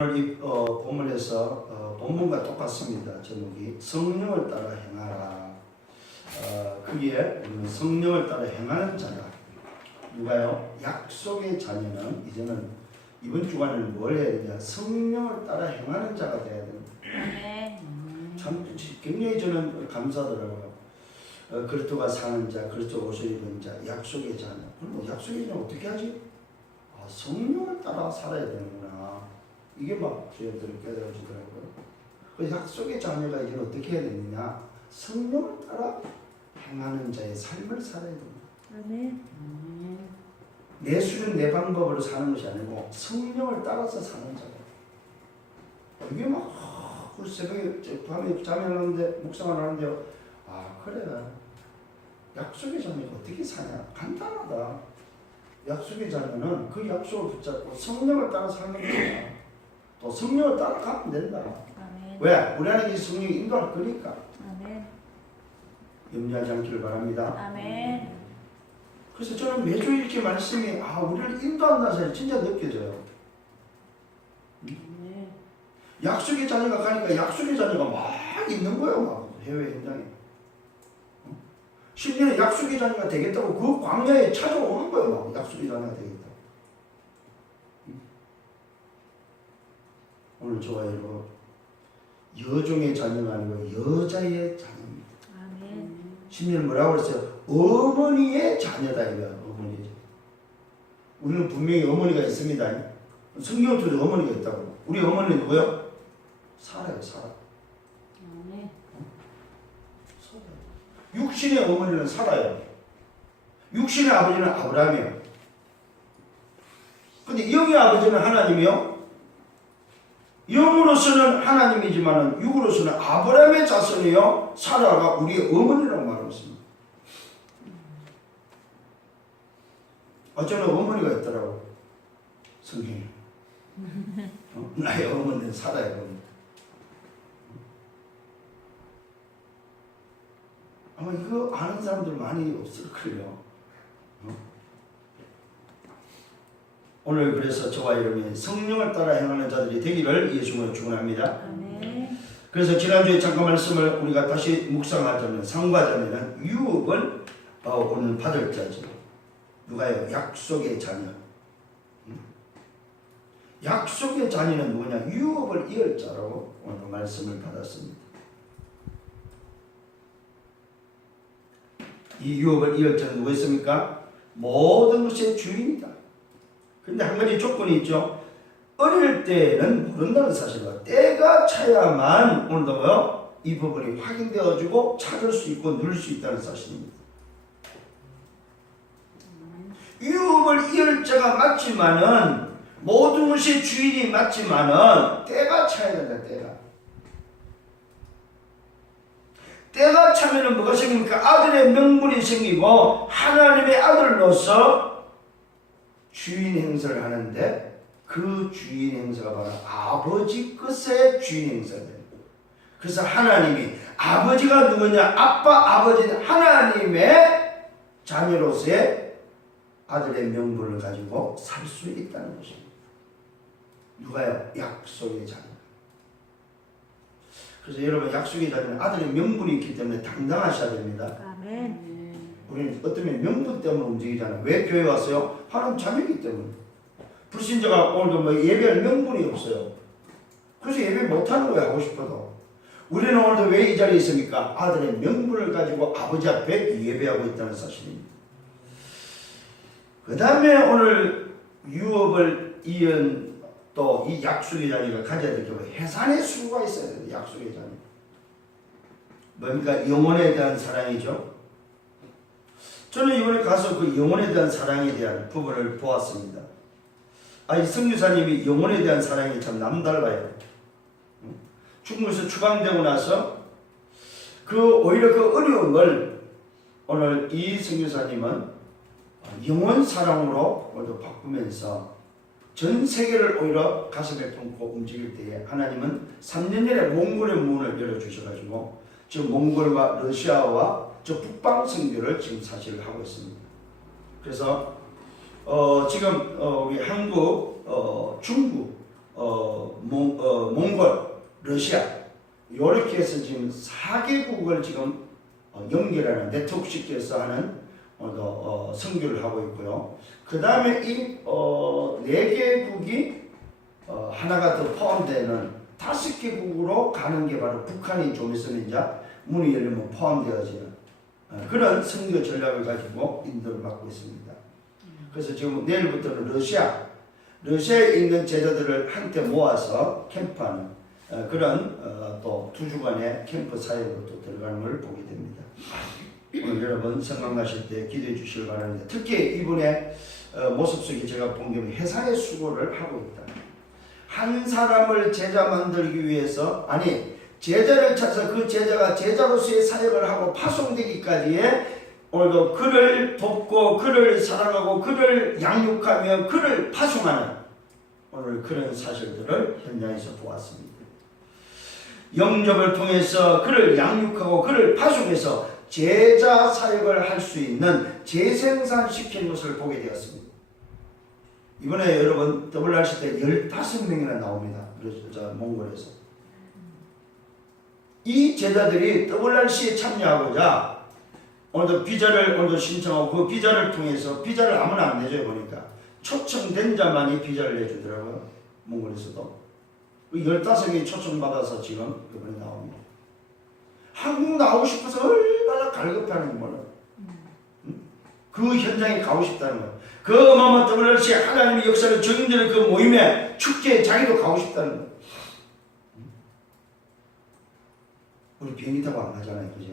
오늘 이 본문에서 본문과 똑같습니다. 제목이 성령을 따라 행하라. 거기에 성령을 따라 행하는 자가 누가요? 약속의 자녀는 이제는 이번 주간에는 뭘 해야 되냐? 성령을 따라 행하는 자가 돼야 됩니다. 참 굉장히 저는 감사하더라고요. 그리스도가 사는 자, 그리스도 옷을 입은 자, 약속의 자녀. 그럼 약속의 자녀 어떻게 하지? 성령을 따라 살아야 되는구나. 이게 막 저희들이 깨달아지더라고요. 그 약속의 자녀가 이제 어떻게 해야 되느냐? 성령을 따라 행하는 자의 삶을 살아야 됩니다. 내 수준 내 방법으로 사는 것이 아니고 성령을 따라서 사는 자가. 이게 막 새벽에 밤에 잠이 안 오는데 묵상을 하는데요. 그래. 약속의 자녀가 어떻게 사냐? 간단하다. 약속의 자녀는 그 약속을 붙잡고 성령을 따라 사는 거야. 또 성령을 따라가면 된다. 아멘. 왜? 우리 안에 성령이 인도할 거니까. 아멘. 염려하지 않기를 바랍니다. 아멘. 그래서 저는 매주 이렇게 말씀이 우리를 인도한다는 사실이 진짜 느껴져요. 약속의 자녀가 가니까 약속의 자녀가 막 있는 거예요. 막 해외 현장에. 10년에 약속의 자녀가 되겠다고 그 광야에 찾아오는 거예요. 막 약속의 자녀가 되겠다. 오늘 저와 여러분 여종의 자녀가 아니고 여자의 자녀입니다. 아멘. 10년 뭐라고 그랬어요? 어머니의 자녀다 이거야. 어머니. 우리는 분명히 어머니가 있습니다. 성경 속에 어머니가 있다고. 우리 어머니는 누구요? 살아요. 살아. 아멘. 육신의 어머니는 살아요. 육신의 아버지는 아브라함이에요. 근데 영의 아버지는 하나님이요. 영으로서는 하나님이지만 육으로서는 아브라함의 자손이요. 사라가 우리의 어머니라고 말하고 있습니다. 어쩌면 어머니가 있더라고. 성경에. 나의 어머니는 사라의 어머니. 아마 이거 아는 사람들 많이 없을 거예요. 오늘 그래서 저와 여러분이 성령을 따라 행하는 자들이 되기를 예수님으로 축원합니다. 아멘. 그래서 지난주에 잠깐 말씀을 우리가 다시 묵상하자면 상고하자면 유업을 오늘 받을 자죠. 누가요? 약속의 자녀. 약속의 자녀는 누구냐? 유업을 이을 자라고 오늘 말씀을 받았습니다. 이 유업을 이을 자는 누구였습니까? 모든 것의 주인이다. 근데 한 가지 조건이 있죠. 어릴 때는 모른다는 사실과 때가 차야만 오늘도 이 부분이 확인되어지고 찾을 수 있고 누릴 수 있다는 사실입니다. 유업을 이을 자가 맞지만은 모든 것의 주인이 맞지만은 때가 차야 된다. 때가 차면은 뭐가 생깁니까? 아들의 명분이 생기고 하나님의 아들로서 주인 행세를 하는데 그 주인 행세가 바로 아버지 것의 주인 행세가 됩니다. 그래서 하나님이 아버지가 누구냐? 아버지는 하나님의 자녀로서의 아들의 명분을 가지고 살 수 있다는 것입니다. 누가요? 약속의 자녀. 그래서 여러분 약속의 자녀는 아들의 명분이 있기 때문에 당당하셔야 됩니다. 아멘. 우리는 어떤 명분 때문에 움직이잖아요. 왜 교회 왔어요? 하나님 자녀이기 때문에. 불신자가 오늘도 예배할 명분이 없어요. 그래서 예배 못하는 거야. 하고 싶어도. 우리는 오늘도 왜 이 자리에 있습니까? 아들의 명분을 가지고 아버지 앞에 예배하고 있다는 사실입니다. 그 다음에 오늘 유업을 이은 또 이 약속의 자녀가 가져야 될 경우 해산의 수고가 있어야 돼요. 약속의 자녀. 뭡니까? 영혼에 대한 사랑이죠. 저는 이번에 가서 그 영혼에 대한 사랑에 대한 부분을 보았습니다. 이 성교사님이 영혼에 대한 사랑이 참 남달라요. 중국에서 추방되고 나서 오히려 그 어려운 걸 오늘 이 성교사님은 영혼 사랑으로 오늘도 바꾸면서 전 세계를 오히려 가슴에 품고 움직일 때에 하나님은 3년 전에 몽골의 문을 열어주셔가지고 지금 몽골과 러시아와 저 북방 선교를 지금 사실을 하고 있습니다. 그래서 지금 우리 한국, 중국, 몽골, 러시아 이렇게 해서 지금 4개국을 지금 연결하는 네트워크 시켜서 하는 선교를 하고 있고요. 그 다음에 이 4개국이 하나가 더 포함되는 5개국으로 가는 게 바로 북한이 좀 있으면 이제 문이 열리면 포함되어지는 그런 선교 전략을 가지고 인도를 받고 있습니다. 그래서 지금 내일부터는 러시아에 있는 제자들을 한때 모아서 캠프하는 그런 또 2주간의 캠프 사역으로 또 들어가는 걸 보게 됩니다. 오늘 여러분 생각나실 때 기도해 주시길 바랍니다. 특히 이분의 모습 속에 제가 본 게 해상의 수고를 하고 있다. 한 사람을 제자 만들기 위해서 제자를 찾아서 그 제자가 제자로서의 사역을 하고 파송되기까지의 오늘도 그를 돕고 그를 사랑하고 그를 양육하며 그를 파송하는 오늘 그런 사실들을 현장에서 보았습니다. 영접을 통해서 그를 양육하고 그를 파송해서 제자 사역을 할 수 있는 재생산시키는 것을 보게 되었습니다. 이번에 여러분 WRC 때 15명이나 나옵니다. 그래서 몽골에서 이 제자들이 WRC에 참여하고자 오늘도 비자를 오늘도 신청하고 그 비자를 통해서 비자를 아무나 안 내줘요. 보니까 초청된 자만이 비자를 내주더라고요. 몽골에서도 15명이 초청받아서 지금 이번에 나옵니다. 한국 나오고 싶어서 얼마나 갈급하는지 몰라요. 그 현장에 가고 싶다는 거예요. 그 어마어마한 WRC 하나님의 역사를 적용되는 그 모임에 축제에 자기도 가고 싶다는 거예요. 우리 비행기 타고 안 가잖아요. 그죠?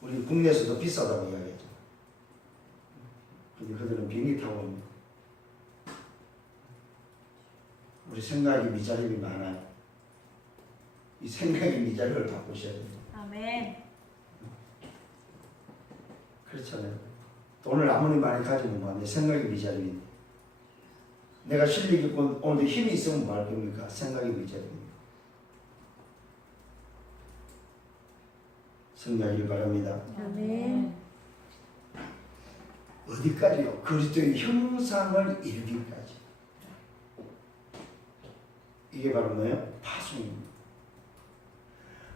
우리 국내에서도 비싸다고 이야기했죠. 근데 그들은 비행기 타고 옵니다. 우리 생각이 미자립이 많아요. 이 생각의 미자립을 바꾸셔야 됩니다. 아멘. 그렇잖아요. 돈을 아무리 많이 가지면 뭐내 생각이 미자립인데 내가 실력 있고 오늘도 힘이 있으면 뭐 할 겁니까? 생각이 미자립입니다. 승리하길 바랍니다. 아멘. 어디까지요? 그리스도의 형상을 이루기까지. 이게 바로 뭐예요? 파송입니다.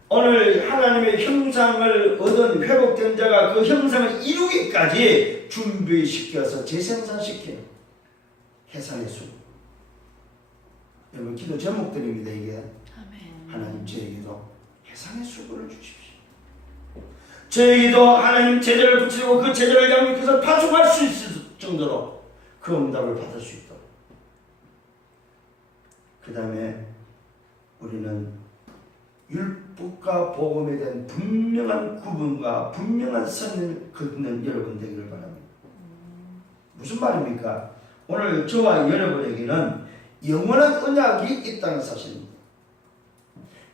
오늘 하나님의 형상을 얻은 회복된 자가 그 형상을 이루기까지 준비시켜서 재생산시키는 해산의 수. 여러분 기도 제목들입니다. 이게 아멘. 하나님 저에게도 해산의 수고를 주십시오. 저에게도 하나님 제자를 붙이고 그 제자를 양육해서 파송할 수 있을 정도로 그 응답을 받을 수 있도록. 그 다음에 우리는 율법과 복음에 대한 분명한 구분과 분명한 선을 긋는 여러분 되기를 바랍니다. 무슨 말입니까? 오늘 저와 여러분에게는 영원한 언약이 있다는 사실입니다.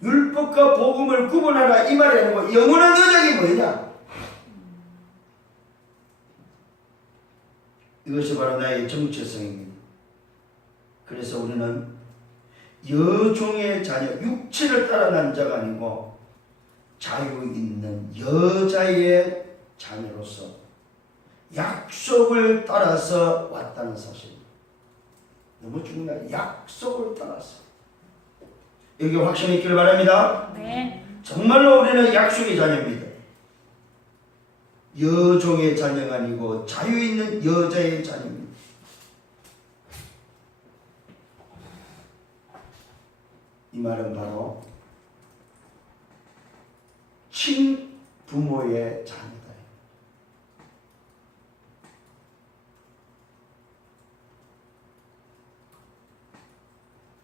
율법과 복음을 구분하라 이 말이 아니고 영원한 언약이 뭐냐? 이것이 바로 나의 정체성입니다. 그래서 우리는 여종의 자녀, 육체를 따라 난 자가 아니고 자유 있는 여자의 자녀로서 약속을 따라서 왔다는 사실입니다. 너무 중요해요. 약속을 따라서. 여기 확신이 있기를 바랍니다. 네. 정말로 우리는 약속의 자녀입니다. 여종의 자녀가 아니고 자유 있는 여자의 자녀입니다. 이 말은 바로 친부모의 자녀다.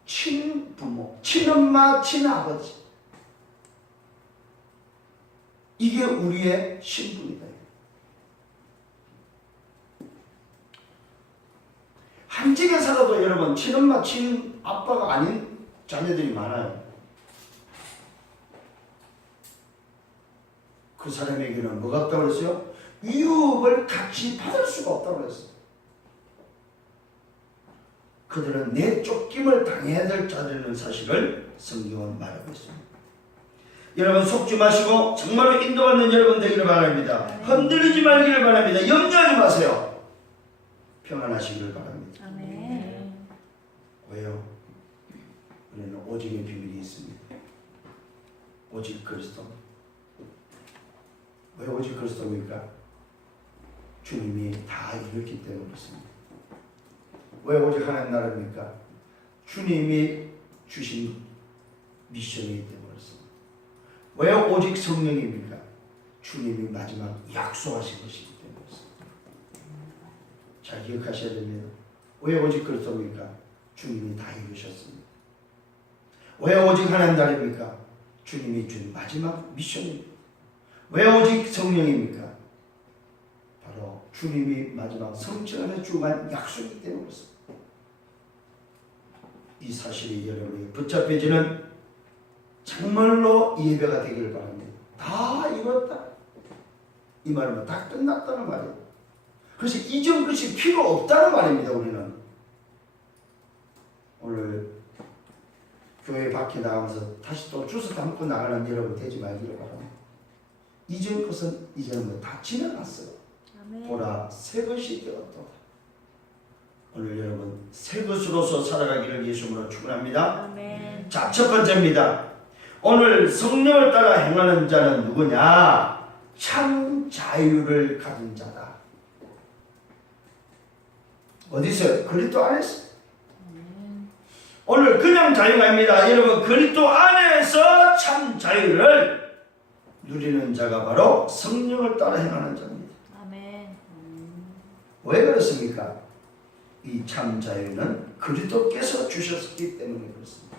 친부모, 친엄마, 친아버지. 이게 우리의 신분이다. 한 집에 살아도 여러분 친엄마, 친아빠가 아닌 자녀들이 많아요. 그 사람에게는 뭐가 없다고 그랬어요? 유업을 같이 받을 수가 없다고 그랬어요. 그들은 내쫓김을 당해야 될 자들이라는 사실을 성경은 말하고 있습니다. 여러분 속지 마시고 정말로 인도받는 여러분 되기를 바랍니다. 흔들리지 말기를 바랍니다. 염려하지 마세요. 평안하시기를 바랍니다. 아멘. 왜요? 우리는 오직의 비밀이 있습니다. 오직 그리스도. 왜 오직 그리스도입니까? 주님이 다 이뤘기 때문에 그렇습니다. 왜 오직 하나님 나라입니까? 주님이 주신 미션이기 때문에 그렇습니다. 왜 오직 성령입니까? 주님이 마지막 약속하신 것이기 때문에 그렇습니다. 잘 기억하셔야 됩니다. 왜 오직 그리스도입니까? 주님이 다 이루셨습니다. 왜 오직 하나님 나라입니까? 주님이 준 마지막 미션입니다. 왜 오직 성령입니까? 바로 주님이 마지막 성취하는 주간 약속이기 때문에 그렇습니다. 이 사실이 여러분에게 붙잡혀지는 정말로 예배가 되기를 바랍니다. 다 이뤘다. 이 말은 다 끝났다는 말이에요. 그래서 이전 것이 필요 없다는 말입니다. 우리는 오늘 교회 밖에 나가면서 다시 또 주워 담고 나가는 여러분 되지 말기를 바랍니다. 이전 것은 이제는 뭐 다 지나갔어요. 아멘. 보라 새 것이 되었도다. 오늘 여러분 새 것으로서 살아가기를 예수님으로 축원합니다. 아멘. 자, 첫 번째입니다. 오늘 성령을 따라 행하는 자는 누구냐? 참 자유를 가진 자다. 어디 있어요? 그리스도 안에서. 오늘 그냥 자유가 아닙니다. 여러분 그리스도 안에서 참 자유를 누리는 자가 바로 성령을 따라 행하는 자입니다. 아멘. 왜 그렇습니까? 이 참 자유는 그리스도께서 주셨기 때문에 그렇습니다.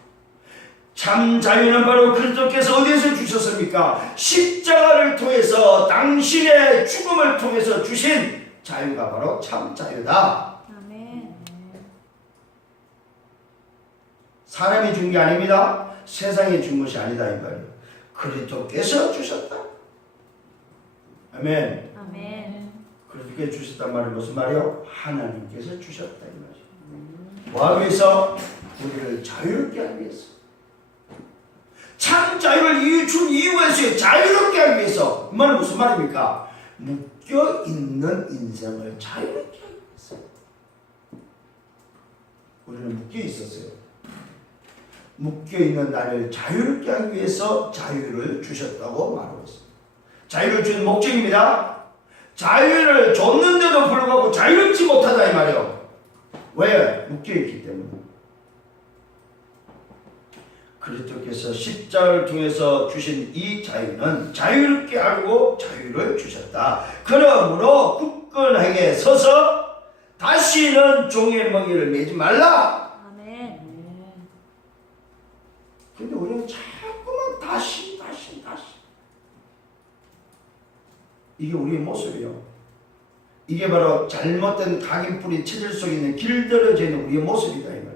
참 자유는 바로 그리스도께서 어디에서 주셨습니까? 십자가를 통해서 당신의 죽음을 통해서 주신 자유가 바로 참 자유다. 아멘. 사람이 준 게 아닙니다. 세상이 준 것이 아니다 이 말이에요. 그리스도께서 주셨다. 아멘. 아멘. 그리스도께서 주셨단 말은 무슨 말이요? 하나님께서 주셨다 이 말이에요. 뭐하기 위해서? 우리를 자유롭게 하기 위해서. 참 자유를 준 이유가 있어요. 자유롭게 하기 위해서. 그 말은 무슨 말입니까? 묶여있는 인생을 자유롭게 하기 위해서. 우리는 묶여있었어요. 묶여있는 나를 자유롭게 하기 위해서 자유를 주셨다고 말하고 있습니다. 자유를 준 목적입니다. 자유를 줬는데도 불구하고 자유롭지 못하다 이 말이에요. 왜? 묶여있기 때문에. 그리스도께서 십자가를 통해서 주신 이 자유는 자유롭게 알고 자유를 주셨다. 그러므로 굳건하게 서서 다시는 종의 멍에를 매지 말라. 아멘. 근데 우리는 자꾸만 다시 이게 우리의 모습이에요. 이게 바로 잘못된 각인뿌리 체질 속에 있는 길들여져 있는 우리의 모습이다 이 말이에요.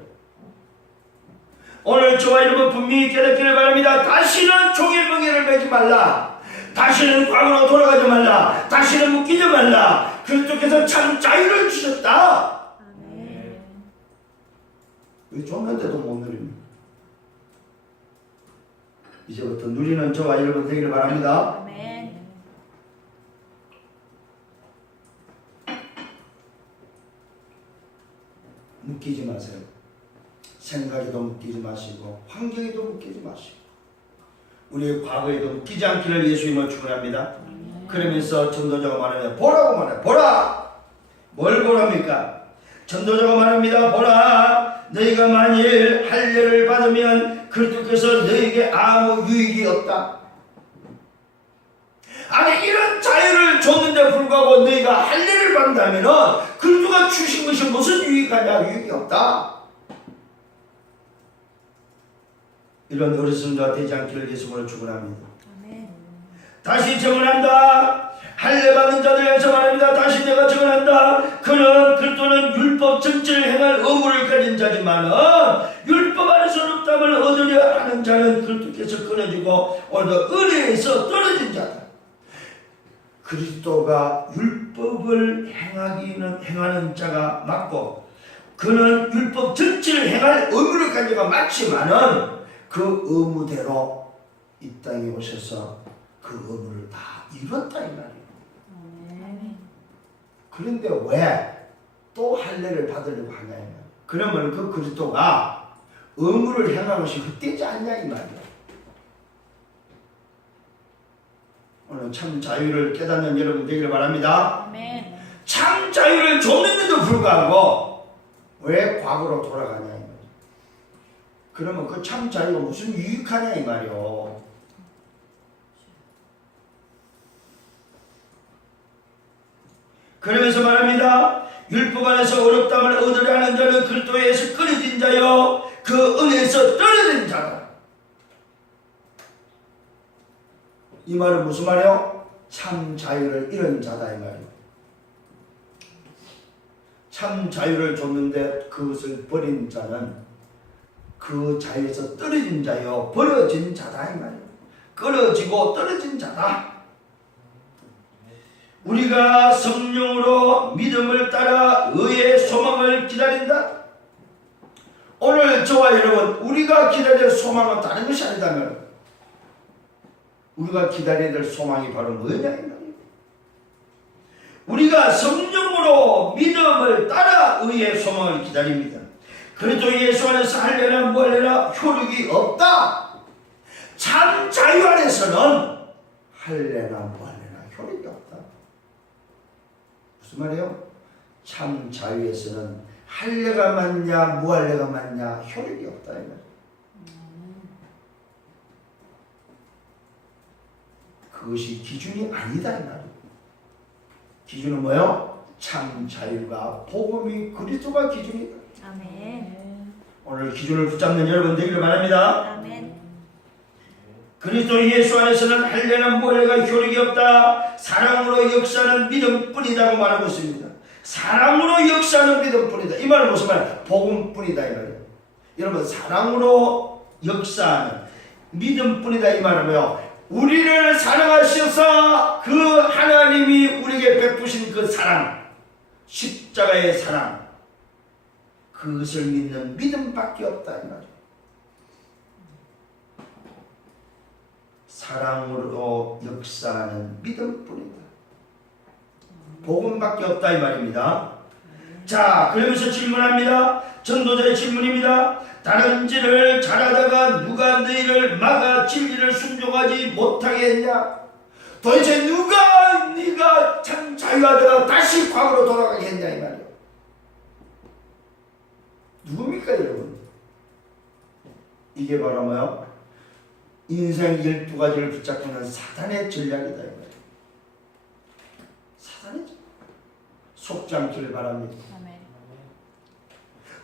오늘 저와 여러분 분명히 깨닫기를 바랍니다. 다시는 종의 멍에를 매지 말라. 다시는 과거로 돌아가지 말라. 다시는 묶이지 말라. 그리스도께서 참 자유를 주셨다. 아멘. 왜 줬는데도 못 누립니까? 이제부터 누리는 저와 여러분 되기를 바랍니다. 아멘. 묶이지 마세요. 생각에도 묶이지 마시고 환경에도 묶이지 마시고 우리의 과거에도 묶이지 않기를 예수님을 축원합니다. 그러면서 전도자가 말합니다. 보라고 말해요. 보라! 뭘 보랍니까? 전도자가 말합니다. 보라! 너희가 만일 할례를 받으면 그리스도께서 너희에게 아무 유익이 없다. 아니 이런 자유를 줬는데 불구하고 너희가 할례를 받는다면 그리스도가 주신 것이 무슨 유익하냐? 유익이 없다. 이런 어리석은 자가 되지 않기를 예수님으로 축원합니다. 아멘. 다시 정언한다. 할례 받는 자들에서 말합니다. 다시 내가 정언한다. 그리스도는 율법 전체를 행할 의무를 가진 자지만은 율법 안에서 율법을 얻으려 하는 자는 그리스도께서 끊어주고 오늘도 은혜에서 떨어진 자다. 그리스도가 율법을 행하는 자가 맞고 그는 율법 전체를 행할 의무를 가진 자가 맞지만은 그 의무대로 이 땅에 오셔서 그 의무를 다 이뤘다 이 말이에요. 아멘. 그런데 왜 또 할례를 받으려고 하냐 이 말이야. 그러면 그 그리스도가 의무를 행한 것이 헛되지 않냐 이 말이야. 오늘 참 자유를 깨닫는 여러분 되기를 바랍니다. 아멘. 참 자유를 줬는데도 불구하고 왜 과거로 돌아가냐 이 말이야. 그러면 그 참 자유가 무슨 유익하냐 이 말이요. 그러면서 말합니다. 율법 안에서 어렵담을 얻으려 하는 자는 그리스도에서 끊어진 자요 그 은혜에서 떨어진 자다. 이 말은 무슨 말이요? 참 자유를 잃은 자다 이 말이요. 참 자유를 줬는데 그것을 버린 자는 그 자유에서 떨어진 자요 버려진 자다 이 말이요. 끊어지고 떨어진 자다. 우리가 성령으로 믿음을 따라 의의 소망을 기다린다. 오늘 저와 여러분 우리가 기다릴 소망은 다른 것이 아니다면 우리가 기다려야 될 소망이 바로 뭐냐 이 말이에요. 우리가 성령으로 믿음을 따라 의의 소망을 기다립니다. 그리스도 예수 안에서 할례나 무할례나 효력이 없다. 참 자유 안에서는 할례나 무할례나 효력이 없다. 무슨 말이에요? 참 자유에서는 할례가 맞냐 무할례가 맞냐 효력이 없다 이 말이에요. 그것이 기준이 아니다 이 말이에요. 기준은 뭐예요? 참 자유가 복음이 그리스도가 기준이다. 아멘. 오늘 기준을 붙잡는 여러분 되기를 바랍니다. 아멘. 그리스도 예수 안에서는 할례나 무할례가 효력이 없다. 사랑으로 역사하는 믿음뿐이라고 말하고 있습니다. 사랑으로 역사하는 믿음뿐이다. 이 말은 무슨 말? 복음뿐이다 이 말이에요. 여러분 사랑으로 역사하는 믿음뿐이다 이 말은 뭐요? 우리를 사랑하셔서 그 하나님이 우리에게 베푸신 그 사랑, 십자가의 사랑, 그것을 믿는 믿음밖에 없다 이 말이에요. 사랑으로 역사하는 믿음뿐이다. 복음밖에 없다 이 말입니다. 자, 그러면서 질문합니다. 전도자의 질문입니다. 다른 일을 잘하다가 누가 너희를 막아 진리를 순종하지 못하게 했냐? 도대체 누가 네가 참 자유하다가 다시 과거로 돌아가게 했냐 이 말이에요. 누굽니까 여러분? 이게 바로 뭐요? 인생 12가지를 붙잡고는 사단의 전략이다 이 말이에요. 사단의 전략. 속지 않기를 바랍니다. 아멘.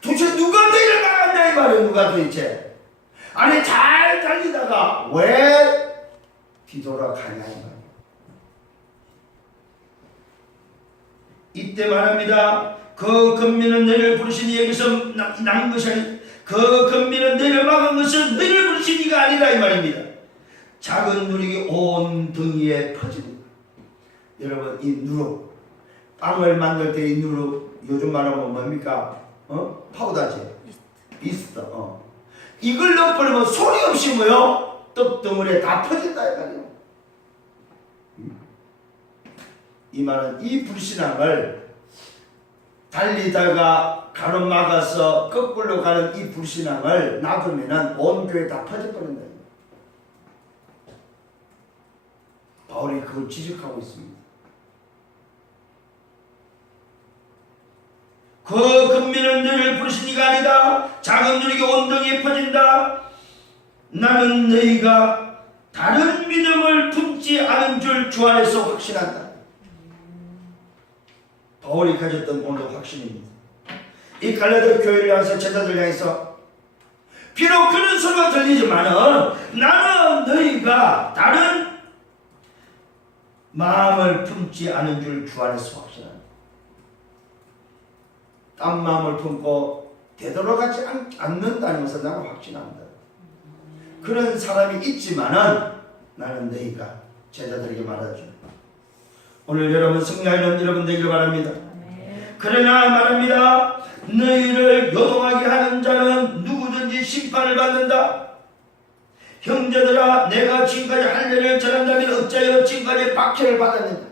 도대체 누가 너희를 막았냐 이 말이에요. 누가 도대체. 아니 잘 달리다가 왜 뒤돌아가냐 이 말이에요. 이때 말합니다. 그 금민은 너희를 부르시니 여기서 난 것이 아니 그 금민은 너희를 막은 것은 너희를 부르신 이가 아니라 이 말입니다. 작은 누룩이 온 등위에 퍼집니다. 여러분 이 누룩 빵을 만들 때 이 누룩 요즘 말하면 뭡니까? 파우더제 비스트. 이걸 넣어버리면 소리 없이 뭐요? 떡덩어리에 다 퍼진다 이 말이에요. 이 말은 이 불신앙을 달리다가 가로막아서 거꾸로 가는 이 불신앙을 놔두면은 온 교회 다 퍼져버린다. 바울이 그걸 지적하고 있습니다. 그 금민은 너희를 부르신 이가 아니다. 작은 누룩이 온덩이에 퍼진다. 나는 너희가 다른 믿음을 품지 않은 줄 주 안에서 확신한다. 바울이 가졌던 오늘 확신입니다. 이 갈라디아 교회를 향해서 제자들 향해서 비록 그런 소리가 들리지만은 나는 너희가 다른 마음을 품지 않은 줄 주 안에서 확신한다. 딴 마음을 품고 되돌아가지 않는다는 것을 나는 확신합니다. 그런 사람이 있지만은 나는 너희가 제자들에게 말하죠. 오늘 여러분 성령이는 여러분 되기를 바랍니다. 그러나 말합니다. 너희를 요동하게 하는 자는 누구든지 심판을 받는다. 형제들아 내가 지금까지 할례를 전한다면 어찌하여 지금까지 박해를 받았는가?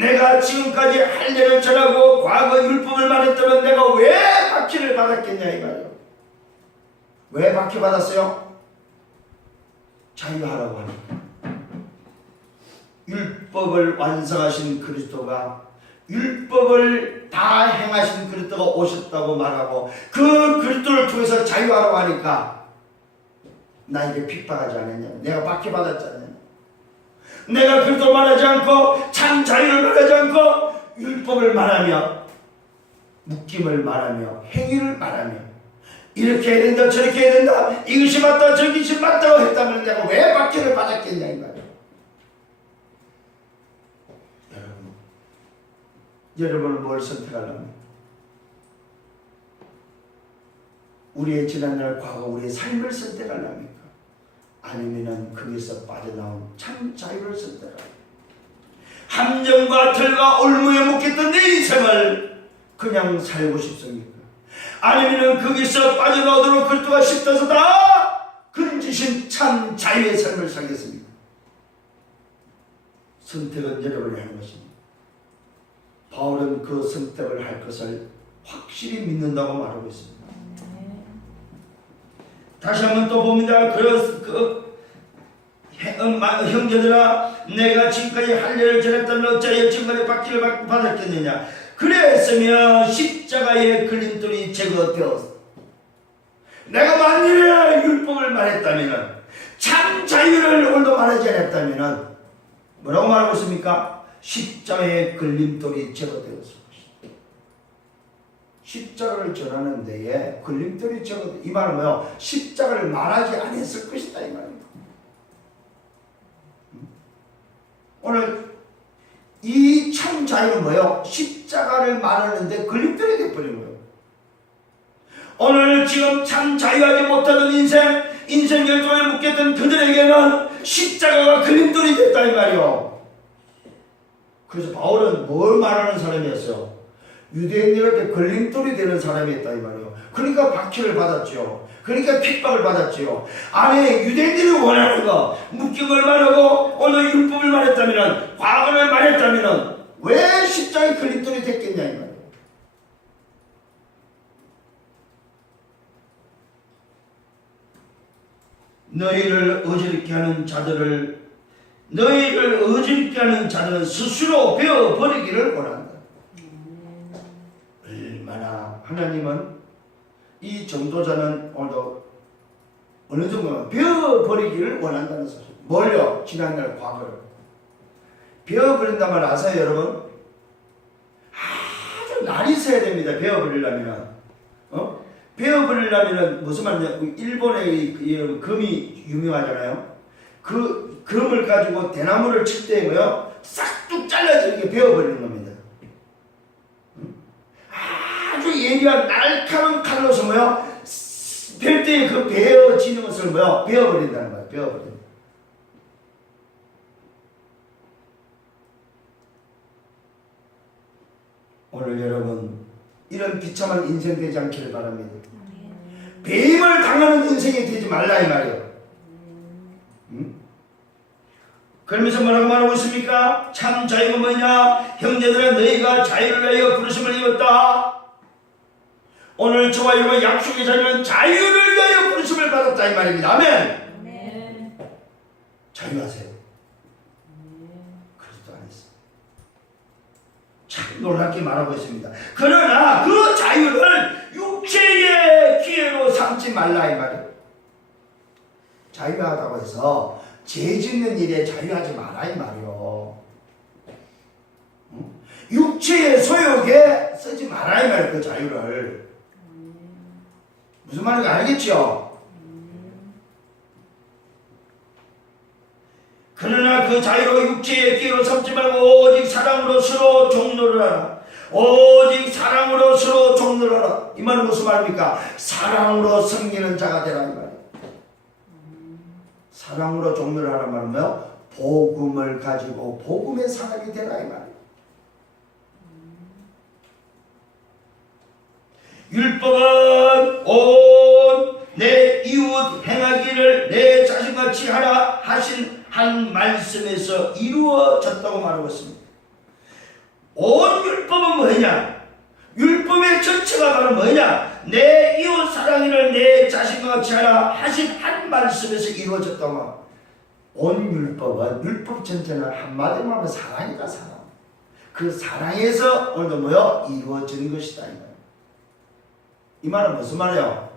내가 지금까지 할례를 절하고 과거 율법을 말했다면 내가 왜 박해를 받았겠냐 이 말이에요. 왜 박해 받았어요? 자유하라고 하니까. 율법을 완성하신 그리스도가, 율법을 다 행하신 그리스도가 오셨다고 말하고 그 그리스도를 통해서 자유하라고 하니까 나에게 핍박하지 않았냐, 내가 박해받았지 않았냐. 내가 그리스도 말하지 않고 참 자유를 말하지 않고 율법을 말하며 묶임을 말하며 행위를 말하며 이렇게 해야 된다 저렇게 해야 된다 이것이 맞다 저것이 맞다고 했다면 내가 왜 박해를 받았겠냐 이 말이에요. 여러분은 뭘 선택하려면 우리의 지난날 과거 우리의 삶을 선택하려니까 아니면은 거기서 빠져나온 참 자유를 선택하라. 함정과 틀과 올무에 묶였던 내 인생을 그냥 살고 싶습니까? 아니면은 거기서 빠져나오도록 그리스도가 십자서 다 건지신 참 자유의 삶을 살겠습니까? 선택은 여러분이 하는 것입니다. 바울은 그 선택을 할 것을 확실히 믿는다고 말하고 있습니다. 다시 한번 또 봅니다. 형제들아 내가 지금까지 할례를 절했다면 어찌하여 지금까지 박해를 받았겠느냐. 그랬으면 십자가의 걸림돌이 제거되었어. 내가 만일에 율법을 말했다면 참 자유를 오늘도 말하지 않았다면 뭐라고 말하고 있습니까? 십자가의 걸림돌이 제거되었어. 십자가를 전하는 데에 걸림돌이 제거돼. 이 말은 뭐요? 십자가를 말하지 않았을 것이다 이 말입니다. 오늘 이 참 자유는 뭐요? 십자가를 말하는데 걸림돌이 되어버린 거예요. 오늘 지금 참 자유하지 못하는 인생 열정에 묶였던 그들에게는 십자가가 걸림돌이 됐다 이 말이요. 그래서 바울은 뭘 말하는 사람이었어요? 유대인들한테 걸림돌이 되는 사람이었다 이 말이에요. 그러니까 박해를 받았죠. 그러니까 핍박을 받았죠. 아니 유대인들이 원하는 거 묶임을 말하고 오늘 율법을 말했다면 과거를 말했다면 왜 십자가의 걸림돌이 됐겠냐 이 말이에요. 너희를 어지럽게 하는 자들은 스스로 베어버리기를 원한다. 얼마나 하나님은 이 전도자는 오늘도 어느 정도면 베어버리기를 원한다는 사실. 뭘요? 지난날 과거를 베어버린단 말 아세요 여러분? 아주 날이 새야 됩니다. 베어버리려면 베어버리려면 무슨 말이냐, 일본의 금이 유명하잖아요. 그 금을 가지고 대나무를 칠 때 뭐요? 싹둑 잘라서 이렇게 베어버리는 겁니다. 아주 예리한 날카로운 칼로서 뭐요? 별대에 그 베어지는 것을 뭐요? 베어버린다는 거예요. 베어버린다. 오늘 여러분 이런 비참한 인생 되지 않기를 바랍니다. 배임을 당하는 인생이 되지 말라 이 말이에요. 그러면서 뭐라고 말하고 있습니까? 참 자유가 뭐냐? 형제들아 너희가 자유를 위하여 부르심을 입었다. 오늘 저와 여러분 약속의 자유는 자유를 위하여 부르심을 받았다 이 말입니다. 아멘. 자유하세요. 그리스도 안에서. 참 놀랍게 말하고 있습니다. 그러나 그 자유를 육체의 기회로 삼지 말라 이 말이에요. 자유하다고 해서 죄 짓는 일에 자유하지 마라 이 말이요. 육체의 소욕에 쓰지 마라 이 말이에요. 그 자유를. 무슨 말인지 알겠죠? 그러나 그 자유로 육체의 기회로 삼지 말고 오직 사랑으로 서로 종노하라. 오직 사랑으로 서로 종노하라. 이 말은 무슨 말입니까? 사랑으로 섬기는 자가 되라 이 말이에요. 사랑으로 종노를 하라는 말은 뭐요? 복음을 가지고 복음의 사람이 되라 이 말이에요. 율법은 온 내 이웃 행하기를 내 자신같이 하라 하신 한 말씀에서 이루어졌다고 말하고 있습니다. 온 율법은 뭐냐? 율법의 전체가 바로 뭐냐? 내 이웃 사랑이를 내 자신과 같이 하라 하신 한 말씀에서 이루어졌다고. 온 율법은, 율법 전체는 한마디로 하면 사랑이다. 사랑. 그 사랑에서 오늘도 뭐요? 이루어진 것이다. 이 말은 무슨 말이에요?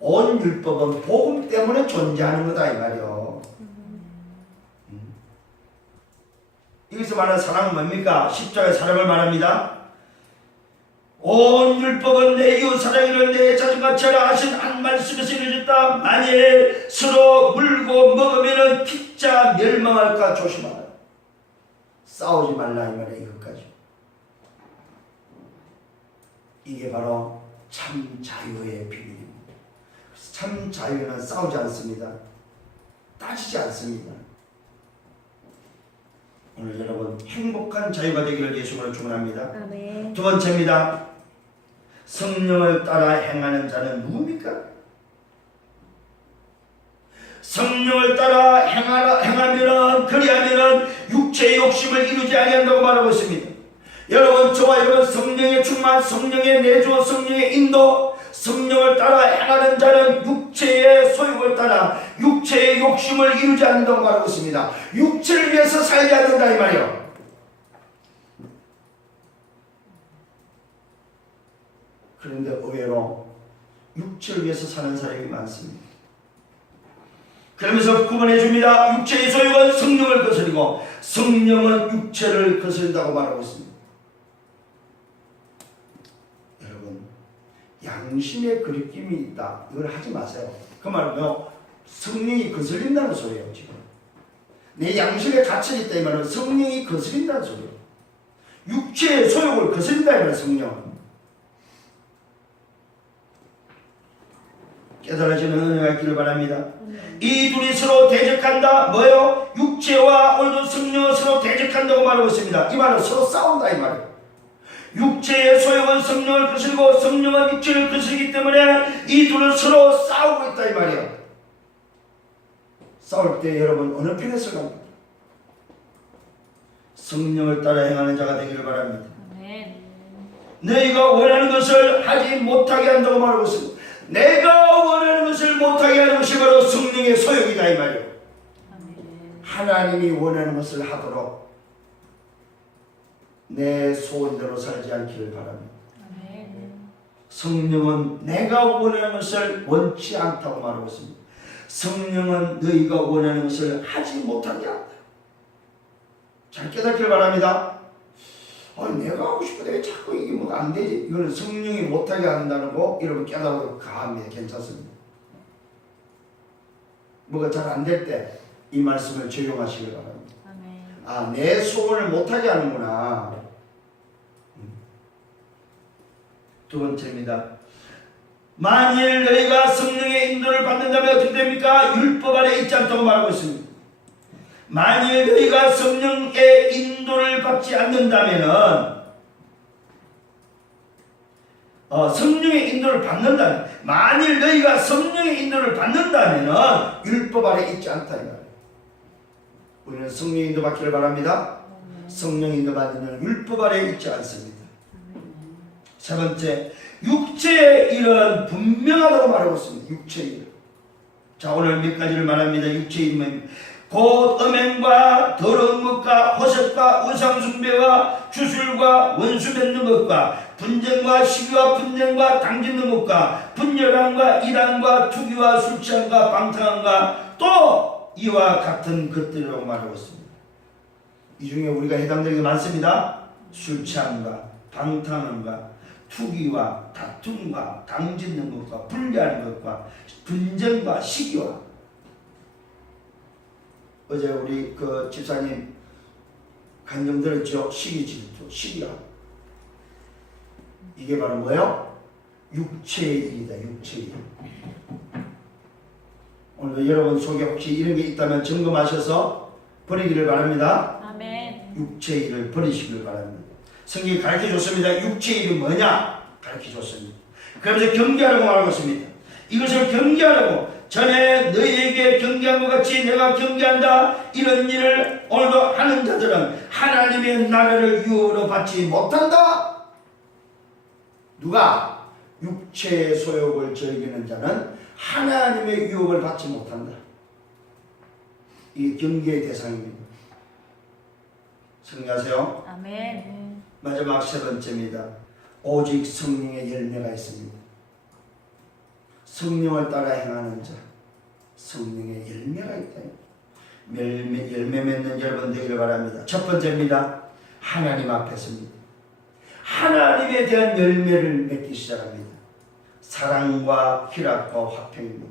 온 율법은 복음 때문에 존재하는 거다 이 말이요. 여기서 말하는 사랑은 뭡니까? 십자가의 사랑을 말합니다. 온 율법은 내 이웃 사랑이를 내 자신같이 하라 하신 한 말씀에서 이루어졌다. 만일 서로 물고 먹으면 피자 멸망할까 조심하라. 싸우지 말라 이 말이에요. 이것까지. 이게 바로 참 자유의 비밀입니다. 참 자유는 싸우지 않습니다. 따지지 않습니다. 오늘 여러분 행복한 자유가 되기를 예수님으로 축원합니다. 아멘. 두 번째입니다. 성령을 따라 행하는 자는 누굽니까? 성령을 따라 행하면은 그리하면은 육체의 욕심을 이루지 아니한다고 말하고 있습니다. 여러분 저와 여러분 성령의 충만, 성령의 내주, 성령의 인도, 성령을 따라 행하는 자는 육체의 소욕을 따라 육체의 욕심을 이루지 않는다고 말하고 있습니다. 육체를 위해서 살지 않는다 이 말이요. 그런데 의외로 육체를 위해서 사는 사람이 많습니다. 그러면서 구분해 줍니다. 육체의 소욕은 성령을 거스리고 성령은 육체를 거스린다고 말하고 있습니다. 여러분 양심의 거리낌이 있다. 이걸 하지 마세요. 그 말은요 성령이 거스린다는 소리예요. 지금 내 양심에 갇혀 있다 이 말은 성령이 거스린다는 소리예요. 육체의 소욕을 거스린다 이 말은 성령은. 깨달아지는 은혜가 있기를 바랍니다. 이 둘이 서로 대적한다. 뭐요? 육체와 오늘도 성령은 서로 대적한다고 말하고 있습니다. 이 말은 서로 싸운다 이 말이에요. 육체의 소욕은 성령을 거스리고 성령은 육체를 거스리기 때문에 이 둘은 서로 싸우고 있다 이 말이에요. 싸울 때 여러분 어느 편에 서갑니까? 성령을 따라 행하는 자가 되기를 바랍니다. 아멘. 너희가 원하는 것을 하지 못하게 한다고 말하고 있습니다. 내가 원하는 것을 못하게 하는 것이 바로 성령의 소욕이다 이 말이에요. 아멘. 하나님이 원하는 것을 하도록 내 소원대로 살지 않기를 바랍니다. 아멘. 성령은 내가 원하는 것을 원치 않다고 말하고 있습니다. 성령은 너희가 원하는 것을 하지 못하게 한다. 잘 깨닫기를 바랍니다. 내가 하고 싶은데 왜 자꾸 이게 뭐 안 되지? 이거는 성령이 못하게 한다는 거 여러분 깨달아도 가합니다. 괜찮습니다. 뭐가 잘 안 될 때 이 말씀을 적용하시길 바랍니다. 아멘. 내 소원을 못하게 하는구나. 두 번째입니다. 만일 너희가 성령의 인도를 받는다면 어떻게 됩니까? 율법 아래 있지 않다고 말하고 있습니다. 만일 너희가 성령의 인도를 받지 않는다면은 성령의 인도를 받는다면 만일 너희가 성령의 인도를 받는다면은 율법 아래 있지 않다 이 말이에요. 우리는 성령의 인도 받기를 바랍니다. 성령의 인도 받으면 율법 아래 있지 않습니다. 세 번째, 육체의 일은 분명하다고 말하고 있습니다. 육체의 일. 자, 오늘 몇 가지를 말합니다. 육체의 일은 곧 음행과 더러운 것과 허석과 우상숭배와 주술과 원수 맺는 것과 분쟁과 시기와 분쟁과 당짓는 것과 분열함과 이단과 투기와 술취함과 방탕함과 또 이와 같은 것들이라고 말하고 있습니다. 이 중에 우리가 해당되는 게 많습니다. 술취함과 방탕함과 투기와 다툼과 당짓는 것과 분리하는 것과 분쟁과 시기와. 어제 우리 그 집사님 간증 들었죠? 시기 질투, 시기가. 이게 바로 뭐예요? 육체의 일이다. 육체의 일. 오늘 여러분 속에 혹시 이런 게 있다면 점검하셔서 버리기를 바랍니다. 아멘. 육체의 일을 버리시기를 바랍니다. 성경이 가르쳐줬습니다. 육체의 일은 뭐냐? 가르쳐줬습니다. 그러면서 경계하라고 말하고 있습니다. 이것을 경계하라고 전에 너희에게 경계한 것 같이 내가 경계한다. 이런 일을 오늘도 하는 자들은 하나님의 나라를 유업으로 받지 못한다. 누가? 육체의 소욕을 즐기는 자는 하나님의 유업을 받지 못한다. 이 경계의 대상입니다. 승리하세요. 아멘. 마지막 세 번째입니다. 오직 성령의 열매가 있습니다. 성령을 따라 행하는 자, 성령의 열매가 있다. 열매 맺는 여러분 되기를 바랍니다. 첫 번째입니다. 하나님 앞에서입니다. 하나님에 대한 열매를 맺기 시작합니다. 사랑과 희락과 화평입니다.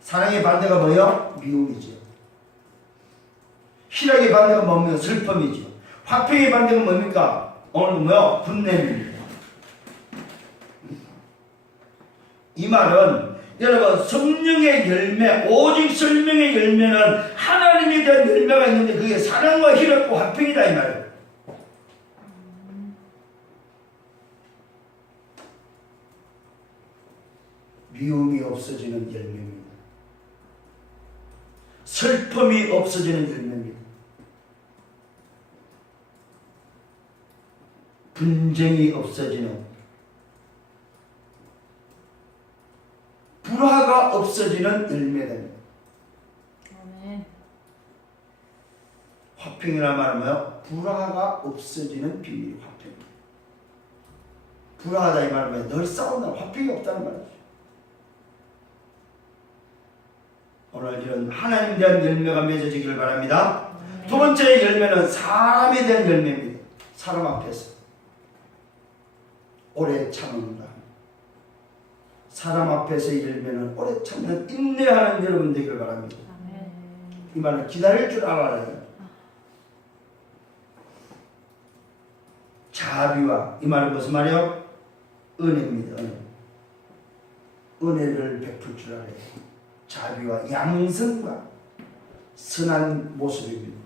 사랑의 반대가 뭐예요? 미움이죠. 희락의 반대가 뭡니까? 슬픔이죠. 화평의 반대가 뭡니까? 오늘 뭐요? 분냄입니다. 이 말은 여러분 성령의 열매, 오직 성령의 열매는 하나님에 대한 열매가 있는데 그게 사랑과 희락과 화평이다 이 말이에요. 미움이 없어지는 열매입니다. 슬픔이 없어지는 열매입니다. 분쟁이 없어지는, 불화가 없어지는 열매입니다. 아멘. 화평이란 말은 뭐예요? 불화가 없어지는 비밀이 화평입니다. 불화하다 이 말은 뭐예요? 늘 싸운다, 화평이 없다는 말이죠. 오늘 이런 하나님에 대한 열매가 맺어지기를 바랍니다. 두 번째 열매는 사람에 대한 열매입니다. 사람 앞에서 오래 참는다. 사람 앞에서의 열매는 오래 참는 인내하는 여러분 되기를 바랍니다. 아멘. 이 말은 기다릴 줄 알아야 돼요. 자비와, 이 말은 무슨 말이요? 은혜입니다. 은혜를 베풀 줄 알아야 돼요. 자비와 양성과 선한 모습입니다.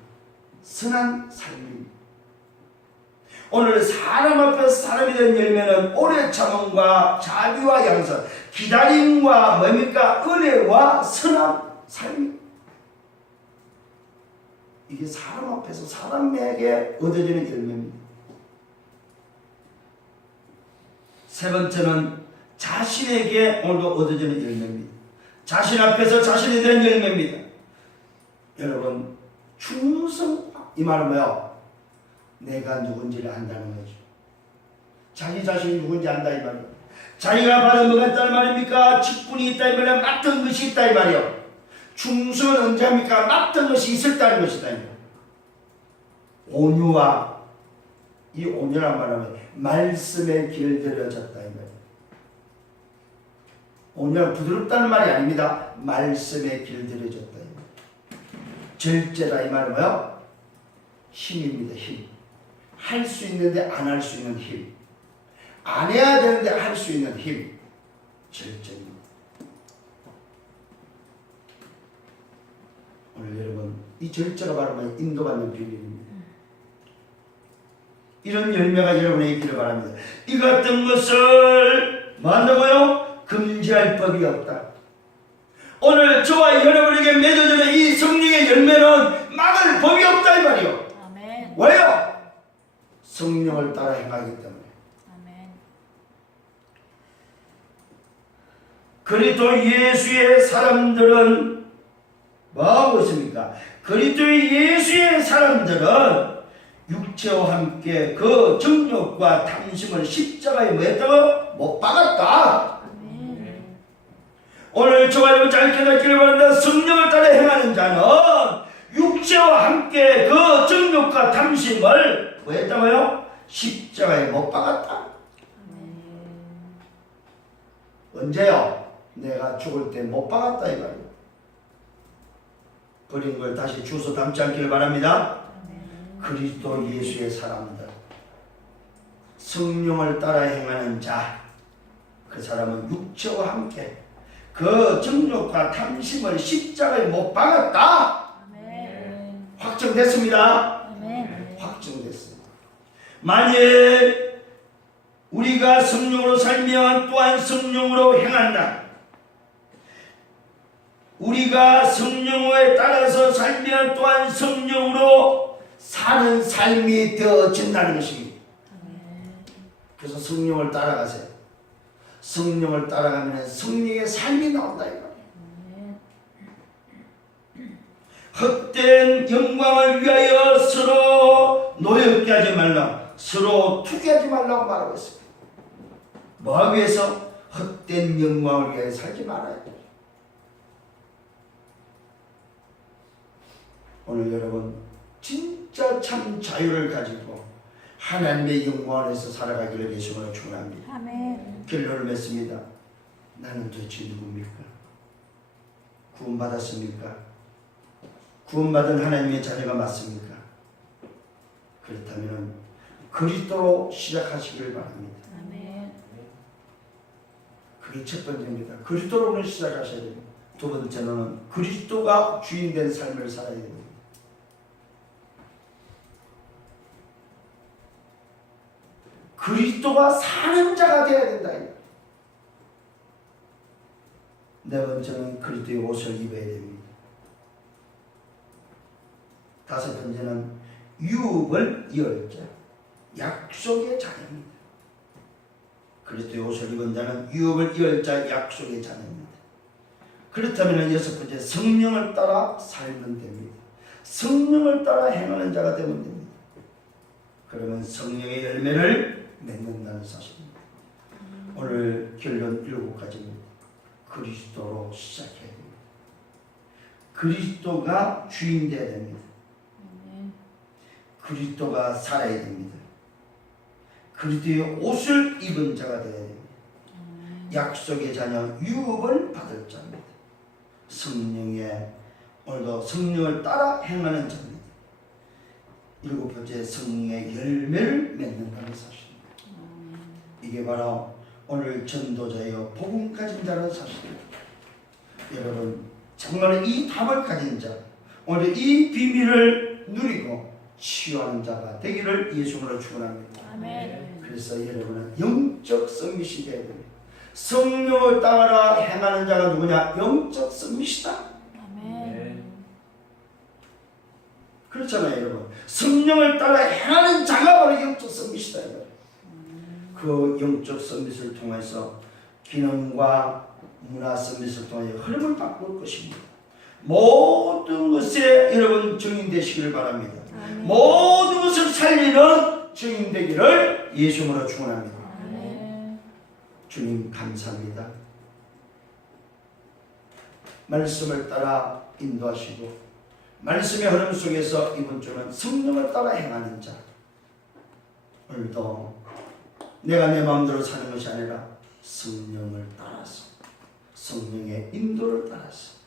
선한 삶입니다. 오늘 사람 앞에서 사람이 된 열매는 오래 참음과 자비와 양선, 기다림과 뭡니까? 은혜와 선한 삶입니다. 이게 사람 앞에서 사람에게 얻어지는 열매입니다. 세 번째는 자신에게 오늘도 얻어지는 열매입니다. 자신 앞에서 자신에 대한 열매입니다. 여러분, 충성, 이 말은 뭐예요? 내가 누군지를 안다는 거죠. 자기 자신이 누군지 안다 이 말이에요. 자기가 받은 뭐가 있다는 말입니까? 직분이 있다 이 말이에요. 맡은 것이 있다 이 말이에요. 충성은 언제 합니까? 맡은 것이 있었다는 것이다 이 말이에요. 온유와, 이 온유란 말은 말씀에 길들여졌다 이 말이에요. 온유는 부드럽다는 말이 아닙니다. 말씀에 길들여졌다 이 말이에요. 절제다 이 말은 뭐예요? 힘입니다. 힘. 할 수 있는데 안 할 수 있는 힘. 안 해야 되는데 할 수 있는 힘. 절제입니다. 오늘 여러분, 이 절제가 바로 인도받는 비밀입니다. 이런 열매가 여러분에게 있기를 바랍니다. 이 같은 것을 뭐 한다고요? 금지할 법이 없다. 오늘 저와 여러분에게 맺어지는 이 성령의 열매는 막을 법이 없다 이 말이요. 아멘. 왜요? 성령을 따라 행하기 때문에. 아멘. 그리스도 예수의 사람들은 뭐하고 있습니까? 그리스도 예수의 사람들은 육체와 함께 그 정욕과 탐심을 십자가에 못 못 박았다. 아멘. 오늘 저와 여러분 잘 깨닫기를 바랍니다. 성령을 따라 행하는 자는 육체와 함께 그 정욕과 탐심을 뭐 했다고요? 십자가에 못 박았다. 언제요? 내가 죽을 때 못 박았다 이 말이에요. 버린 걸 다시 주워 담지 않기를 바랍니다. 그리스도 예수의 사람들, 성령을 따라 행하는 자, 그 사람은 육체와 함께 그 정욕과 탐심을 십자가에 못 박았다. 아멘. 확정됐습니다. 아멘. 확정됐습니다. 만일 우리가 성령으로 살면 또한 성령으로 행한다. 우리가 성령에 따라서 살면 또한 성령으로 사는 삶이 되어진다는 것입니다. 그래서 성령을 따라가세요. 성령을 따라가면 성령의 삶이 나온다 이거. 헛된 영광을 위하여 서로 노엽게 하지 말라, 서로 투기하지 말라고 말하고 있습니다. 뭐하기 위해서? 헛된 영광을 위하여 살지 말아야 돼요. 오늘 여러분 진짜 참 자유를 가지고 하나님의 영광을 위해서 살아가기를 예수님으로 축원합니다. 아멘. 결론을 맺습니다. 나는 도대체 누굽니까? 구원받았습니까? 구원받은 하나님의 자녀가 맞습니까? 그렇다면 그리스도로 시작하시기를 바랍니다. 아멘. 그게 첫 번째입니다. 그리스도로 시작하셔야 됩니다. 두 번째는 그리스도가 주인된 삶을 살아야 됩니다. 그리스도가 사는 자가 되어야 된다. 네 번째는 그리스도의 옷을 입어야 됩니다. 다섯 번째는 유업을 이을 자, 약속의 자녀입니다. 그리스도의 옷을 입은 자는 유업을 이을 자, 약속의 자녀입니다. 그렇다면 여섯 번째, 성령을 따라 살면 됩니다. 성령을 따라 행하는 자가 되면 됩니다. 그러면 성령의 열매를 맺는다는 사실입니다. 오늘 결론 7가지입니다. 그리스도로 시작해야 됩니다. 그리스도가 주인 되어야 됩니다. 그리스도가 살아야 됩니다. 그리스도의 옷을 입은 자가 되어야 됩니다. 약속의 자녀, 유업을 받을 자입니다. 성령의, 오늘도 성령을 따라 행하는 자입니다. 7번째, 성령의 열매를 맺는다는 사실입니다. 이게 바로 오늘 전도자여 복음 가진 자라는 사실입니다. 여러분 정말 이 답을 가진 자, 오늘 이 비밀을 누리고 치유하는 자가 되기를 예수님으로 축원합니다. 아멘. 그래서 여러분은 영적 서밋이 되어야 됩니다. 성령을 따라 행하는 자가 누구냐? 영적 서밋이다. 아멘. 그렇잖아요, 여러분. 성령을 따라 행하는 자가 바로 영적 서밋이다. 그 영적 서밋을 통해서 기능과 문화 서밋을 통해 흐름을 바꿀 것입니다. 모든 것에 여러분 증인 되시기를 바랍니다. 아멘. 모든 것을 살리는 증인 되기를 예수님으로 축원합니다. 아멘. 주님 감사합니다. 말씀을 따라 인도하시고 말씀의 흐름 속에서 이번 주는 성령을 따라 행하는 자, 오늘도 내가 내 마음대로 사는 것이 아니라 성령을 따라서 성령의 인도를 따라서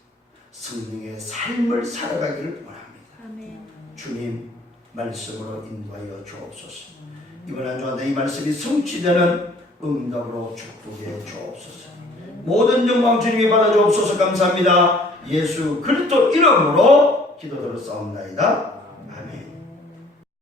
성령의 삶을 살아가기를 원합니다. 아멘. 주님 말씀으로 인도하여 주옵소서. 이번 한 주간에 이 말씀이 성취되는 응답으로 축복해 주옵소서. 모든 영광 주님이 받아 주옵소서. 감사합니다. 예수 그리스도 이름으로 기도드렸사옵나이다. 아멘.